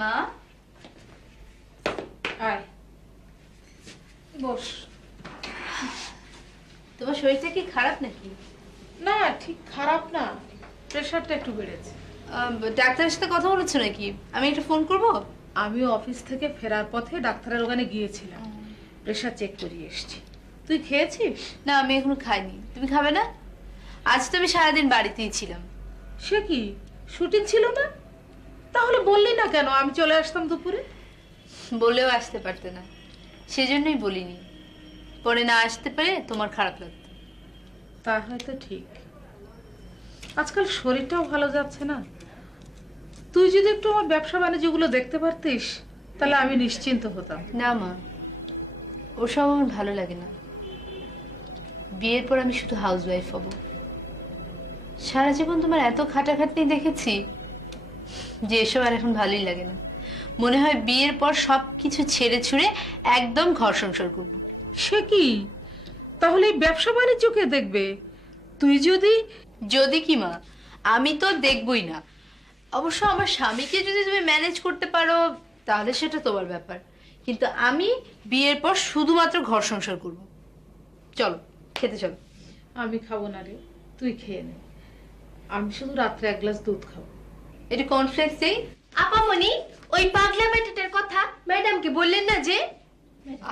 মা, আয় বস। তোমার শরীরটা কি খারাপ নাকি? না, ঠিক খারাপ না, প্রেশারটা একটু বেড়েছে। ডাক্তারের সাথে কথা বলেছো নাকি? আমি একটু ফোন করব। আমি অফিস থেকে ফেরার পথে ডাক্তারের ওখানে গিয়েছিলাম, প্রেশার চেক করিয়ে এসেছি। তুই খেয়েছিস? না, আমি এখনো খাইনি। তুমি খাবে না? আজ তো আমি সারাদিন বাড়িতেই ছিলাম। সে কি, শুটিং ছিল না? তাহলে বললি না কেন, আমি চলে আসতাম দুপুরে। বলেও আসতে পারতে না, সেজন্যই বলিনি। পরে না আসতে পারে তোমার খারাপ লাগতো। তা হয়তো ঠিক। আজকাল শরীরটাও ভালো যাচ্ছে না। তুই যদি একটু আমার ব্যবসা বাণিজ্যগুলো দেখতে পারতিস, তাহলে আমি নিশ্চিন্ত হতাম। না মা, ওসব আমার ভালো লাগে না। বিয়ের পর আমি শুধু হাউসওয়াইফ হব। সারা জীবন তোমার এত খাটাখাটনি দেখেছি যে এসব আর এখন ভালোই লাগে না। মনে হয় বিয়ের পর সবকিছু ছেড়ে ছুড়ে একদম ঘর সংসার করবো। সে কি, তাহলে এই ব্যবসা বাণিজ্য কে দেখবে? তুই যদি যদি কি মা, আমি তো দেখবই না। অবশ্য আমার স্বামীকে যদি তুমি ম্যানেজ করতে পারো তাহলে সেটা তোমার ব্যাপার, কিন্তু আমি বিয়ের পর শুধুমাত্র ঘর সংসার করব। চলো খেতে চলো। আমি খাবো না রে, তুই খেয়ে নে। আমি শুধু রাত্রে এক গ্লাস দুধ খাবো। এটা কর্নফ্লেক্স দেই। আপামনি, ওই পাগলা মেয়েটার কথা ম্যাডামকে বললেন না যে?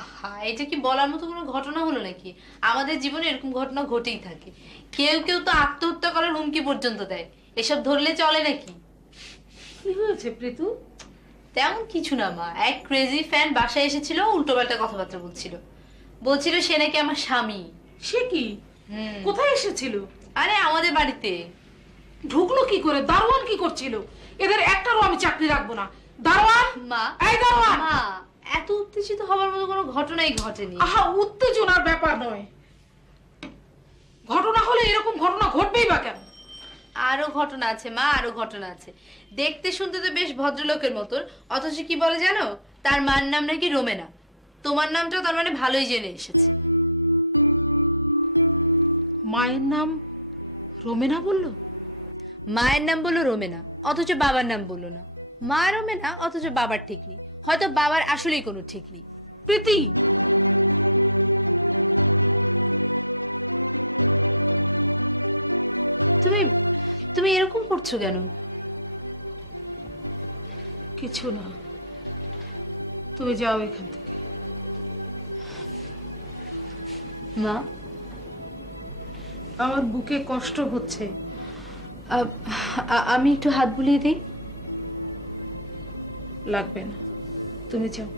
আহা, এটা কি বলার মতো কোনো ঘটনা হলো নাকি? আমাদের জীবনে এরকম ঘটনা ঘটেই থাকে। কেউ কেউ তো আত্মহত্যা করার হুমকি পর্যন্ত দেয়। এসব ধরলে চলে নাকি? কি হয়েছে প্রীতু? তেমন কিছু না মা, এক ক্রেজি ফ্যান বাসায় এসেছিল, উল্টোপাল্টা কথাবার্তা বলছিল সে নাকি আমার স্বামী। সে কি, কোথায় এসেছিল? আরে আমাদের বাড়িতে। ঢুকলো কি করে? দারোয়ান কি করছিল? এদের একটারও আমি চাকরি রাখবো না। দারোয়ান! মা, এই দারোয়ান! মা, এত উত্তেজিত হবার মতো কোনো ঘটনাই ঘটেনি। আহা, উত্তেজনার ব্যাপার নয়। ঘটনা হলে এরকম ঘটনা ঘটবেই বা কেন? আরো ঘটনা আছে মা, আরো ঘটনা আছে। দেখতে শুনতে তো বেশ ভদ্রলোকের মতন, অথচ কি বলে জানো, তার মার নাম নাকি রোমেনা। তোমার নামটাও তার মানে ভালোই জেনে এসেছে। মায়ের নাম রোমেনা বললো? মায়ের নাম বললো রোমেনা, অথচ বাবার নাম বললো না। মা রোমেনা, অথচ বাবার ঠিক নেই। হয়তো বাবার আসলেই কোনো ঠিক নেই। প্রীতি, তুমি তুমি এরকম করছো কেন? কিছু না, তুমি যাও এখান থেকে। মা, আমার বুকে কষ্ট হচ্ছে। আমি একটু হাত বুলিয়ে দিই। লাগবে না, তুমি যাও।